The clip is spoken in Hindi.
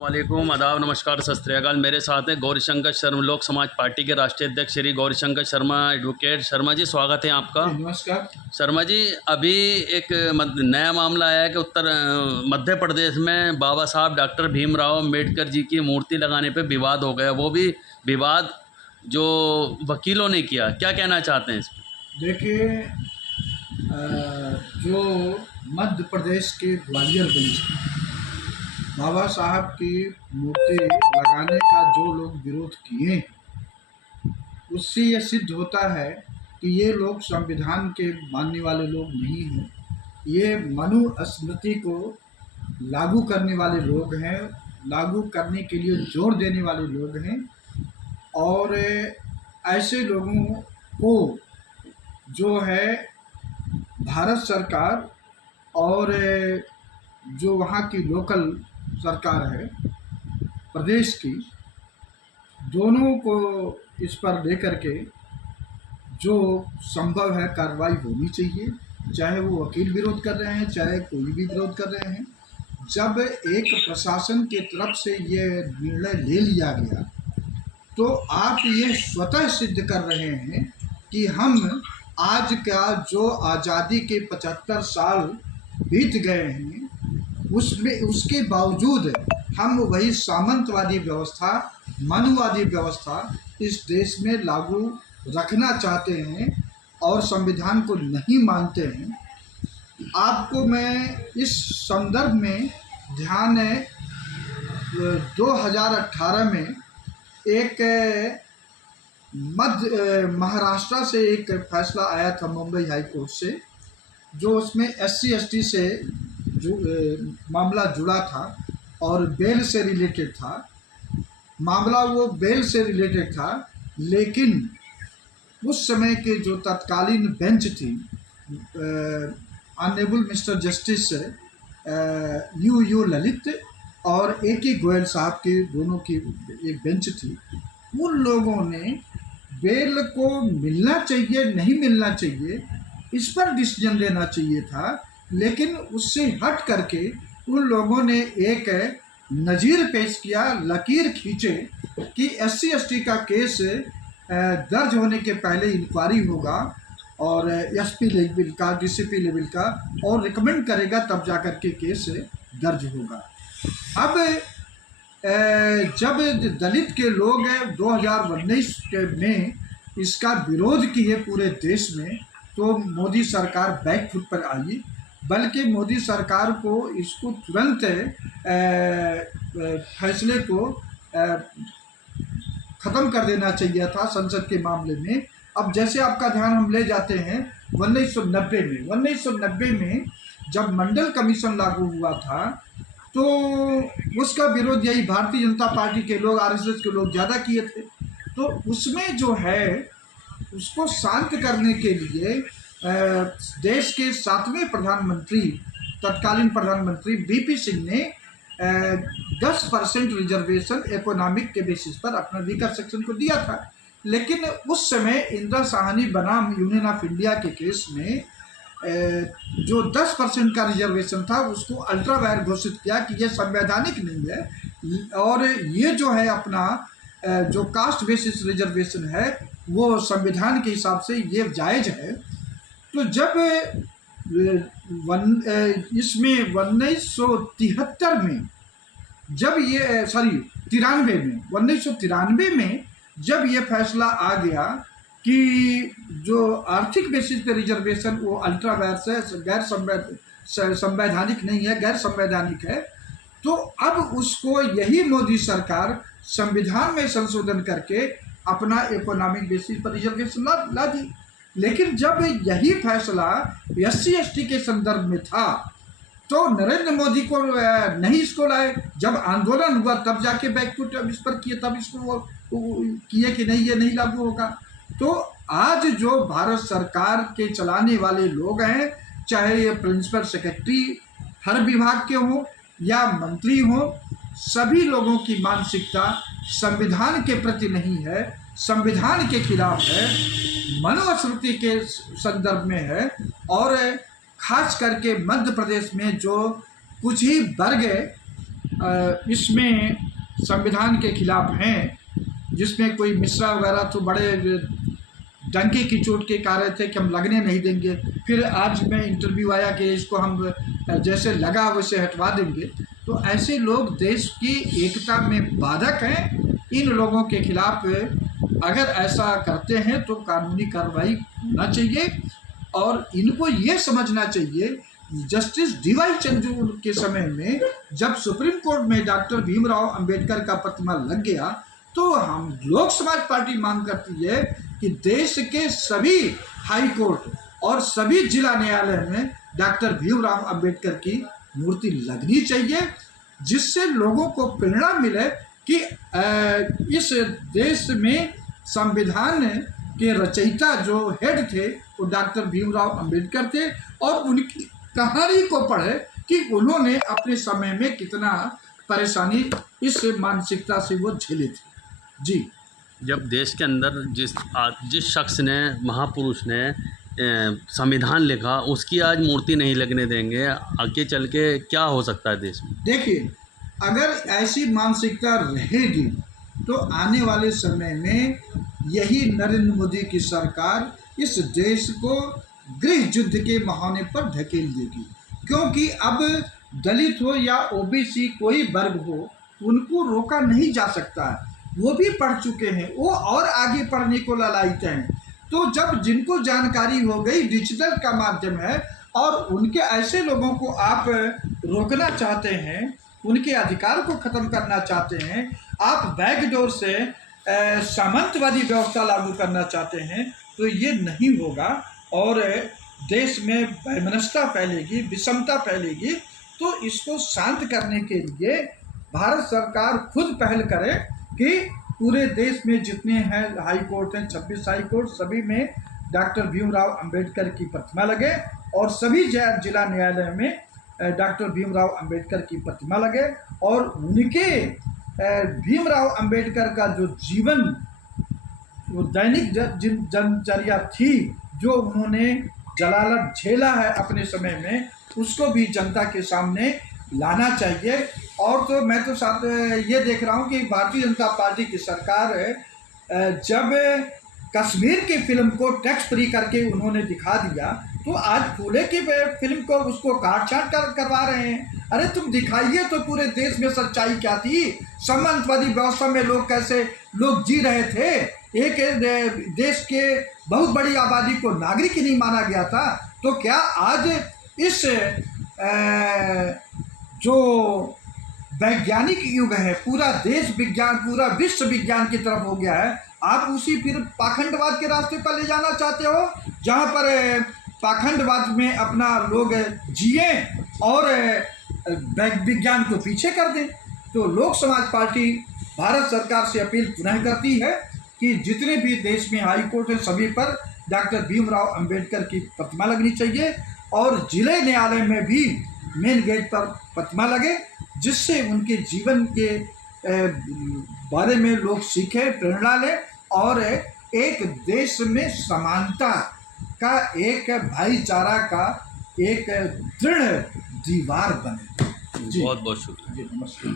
वालेकुम आदाब नमस्कार सत श्री अकाल। मेरे साथ हैं गौरीशंकर शर्मा, लोक समाज पार्टी के राष्ट्रीय अध्यक्ष श्री गौरीशंकर शर्मा एडवोकेट। शर्मा जी स्वागत है आपका। जी नमस्कार। शर्मा जी, अभी एक नया मामला आया है कि मध्य प्रदेश में बाबा साहब डॉक्टर भीमराव अम्बेडकर जी की मूर्ति लगाने पे विवाद हो गया। वो भी विवाद जो वकीलों ने किया। क्या कहना चाहते हैं इस पर? देखिए, जो मध्य प्रदेश के ग्वालियरगंज बाबा साहब की मूर्ति लगाने का जो लोग विरोध किए हैं, उससे ये सिद्ध होता है कि ये लोग संविधान के मानने वाले लोग नहीं हैं। ये मनुस्मृति को लागू करने वाले लोग हैं, लागू करने के लिए जोर देने वाले लोग हैं। और ऐसे लोगों को जो है भारत सरकार और जो वहाँ की लोकल सरकार है प्रदेश की, दोनों को इस पर लेकर के जो संभव है कार्रवाई होनी चाहिए। चाहे वो वकील विरोध कर रहे हैं, चाहे कोई भी विरोध कर रहे हैं। जब एक प्रशासन के तरफ से ये निर्णय ले लिया गया तो आप ये स्वतः सिद्ध कर रहे हैं कि हम आज का जो आज़ादी के 75 साल बीत गए हैं, उसमें उसके बावजूद हम वही सामंतवादी व्यवस्था, मनुवादी व्यवस्था इस देश में लागू रखना चाहते हैं और संविधान को नहीं मानते हैं। आपको मैं इस संदर्भ में ध्यान है 2018 में एक महाराष्ट्र से एक फैसला आया था मुंबई हाई कोर्ट से, जो उसमें SC ST से मामला जुड़ा था और बेल से रिलेटेड था। मामला वो बेल से रिलेटेड था, लेकिन उस समय के जो तत्कालीन बेंच थी, honourable mister justice U Lalit और AK गोयल साहब के दोनों की एक बेंच थी। उन लोगों ने बेल को मिलना चाहिए नहीं मिलना चाहिए इस पर डिसीजन लेना चाहिए था, लेकिन उससे हट करके उन लोगों ने एक नज़ीर पेश किया, लकीर खींचे कि SC ST का केस दर्ज होने के पहले इंक्वायरी होगा और SP लेवल का, DCP लेवल का, और रिकमेंड करेगा तब जाकर के केस दर्ज होगा। अब जब दलित के लोग 2019 में इसका विरोध किए पूरे देश में, तो मोदी सरकार बैकफुट पर आई। बल्कि मोदी सरकार को इसको तुरंत फैसले को ख़त्म कर देना चाहिए था संसद के मामले में। अब जैसे आपका ध्यान हम ले जाते हैं 1990 में जब मंडल कमीशन लागू हुआ था, तो उसका विरोध यही भारतीय जनता पार्टी के लोग, RSS के लोग ज़्यादा किए थे। तो उसमें जो है उसको शांत करने के लिए देश के 7वें प्रधानमंत्री, तत्कालीन प्रधानमंत्री VP सिंह ने 10% रिजर्वेशन इकोनॉमिक के बेसिस पर अपना वीकर सेक्शन को दिया था। लेकिन उस समय इंदिरा साहनी बनाम यूनियन ऑफ इंडिया के केस में जो 10% का रिजर्वेशन था उसको अल्ट्रा वायर घोषित किया कि यह संवैधानिक नहीं है, और ये जो है अपना जो कास्ट बेसिस रिजर्वेशन है वो संविधान के हिसाब से ये जायज़ है। तो जब इसमें 1973 में जब ये 1993 में जब ये फैसला आ गया कि जो आर्थिक बेसिस पे रिजर्वेशन वो अल्ट्रा वायर से गैर संवैधानिक नहीं है, गैर संवैधानिक है, तो अब उसको यही मोदी सरकार संविधान में संशोधन करके अपना इकोनॉमिक बेसिस पर रिजर्वेशन ला दी। लेकिन जब यही फैसला SC ST के संदर्भ में था तो नरेंद्र मोदी को नहीं इसको लाए। जब आंदोलन हुआ तब जाके बैकफुट इस पर किए, तब इसको वो किए कि नहीं, ये नहीं लागू होगा। तो आज जो भारत सरकार के चलाने वाले लोग हैं, चाहे ये प्रिंसिपल सेक्रेटरी हर विभाग के हों या मंत्री हों, सभी लोगों की मानसिकता संविधान के प्रति नहीं है, संविधान के खिलाफ है, मनुस्मृति के संदर्भ में है। और खास करके मध्य प्रदेश में जो कुछ ही वर्ग इसमें संविधान के खिलाफ हैं, जिसमें कोई मिश्रा वगैरह तो बड़े डंके की चोट के कह रहे थे कि हम लगने नहीं देंगे। फिर आज में इंटरव्यू आया कि इसको हम जैसे लगा वैसे हटवा देंगे। तो ऐसे लोग देश की एकता में बाधक हैं। इन लोगों के खिलाफ अगर ऐसा करते हैं तो कानूनी कार्रवाई होना चाहिए और इनको ये समझना चाहिए। Justice D.Y.. चंद्रचूड़ के समय में जब सुप्रीम कोर्ट में डॉक्टर भीमराव अंबेडकर का प्रतिमा लग गया तो हम लोक समाज पार्टी मांग करती है कि देश के सभी हाई कोर्ट और सभी जिला न्यायालय में डॉक्टर भीमराव अंबेडकर की मूर्ति लगनी चाहिए, जिससे लोगों को प्रेरणा मिले कि इस देश में संविधान के रचयिता जो हेड थे वो डॉक्टर भीमराव अंबेडकर थे और उनकी कहानी को पढ़े कि उन्होंने अपने समय में कितना परेशानी इस मानसिकता से वो झेले थे। जी, जब देश के अंदर जिस शख्स ने, महापुरुष ने संविधान लिखा, उसकी आज मूर्ति नहीं लगने देंगे, आगे चल के क्या हो सकता है देश में? देखिए, अगर ऐसी मानसिकता रहेगी तो आने वाले समय में यही नरेंद्र मोदी की सरकार इस देश को गृह युद्ध के मुहाने पर धकेल देगी, क्योंकि अब दलित हो या ओबीसी कोई वर्ग हो उनको रोका नहीं जा सकता है। वो भी पढ़ चुके हैं, वो और आगे पढ़ने को ललायित हैं। तो जब जिनको जानकारी हो गई, डिजिटल का माध्यम है और उनके ऐसे लोगों को आप रोकना चाहते हैं, उनके अधिकार को ख़त्म करना चाहते हैं, आप बैकडोर से सामंतवादी व्यवस्था लागू करना चाहते हैं, तो ये नहीं होगा और देश में वैमनस्यता फैलेगी, विषमता फैलेगी। तो इसको शांत करने के लिए भारत सरकार खुद पहल करे कि पूरे देश में जितने हैं हाई कोर्ट हैं, 26 हाई कोर्ट, सभी में डॉक्टर भीमराव अंबेडकर की प्रतिमा लगे और सभी जिला न्यायालय में डॉक्टर भीमराव अंबेडकर की प्रतिमा लगे और उनके भीमराव अंबेडकर का जो जीवन, वो दैनिक दिनचर्या थी, जो उन्होंने जलालत झेला है अपने समय में, उसको भी जनता के सामने लाना चाहिए। और तो मैं तो साथ ये देख रहा हूँ कि भारतीय जनता पार्टी की सरकार जब कश्मीर की फिल्म को टैक्स फ्री करके उन्होंने दिखा दिया तो आज फूले की फिल्म को उसको काट छाट करवा रहे हैं। अरे तुम दिखाइए तो पूरे देश में सच्चाई क्या थी, सामंतवादी व्यवस्था में लोग कैसे लोग जी रहे थे, एक देश के बहुत बड़ी आबादी को नागरिक ही नहीं माना गया था। तो क्या आज इस जो वैज्ञानिक युग है, पूरा देश विज्ञान, पूरा विश्व विज्ञान की तरफ हो गया है, आप उसी फिर पाखंडवाद के रास्ते पर ले जाना चाहते हो, जहाँ पर पाखंडवाद में अपना लोग जिए और विज्ञान को पीछे कर दें। तो लोक समाज पार्टी भारत सरकार से अपील पुनः करती है कि जितने भी देश में हाई कोर्ट हैं सभी पर डॉक्टर भीमराव अंबेडकर की प्रतिमा लगनी चाहिए और जिले न्यायालय में भी मेन गेट पर प्रतिमा लगे, जिससे उनके जीवन के बारे में लोग सीखें, प्रेरणा लें और एक देश में समानता का, एक भाईचारा का एक दृढ़ दीवार बने। बहुत बहुत शुक्रिया। जी, नमस्कार।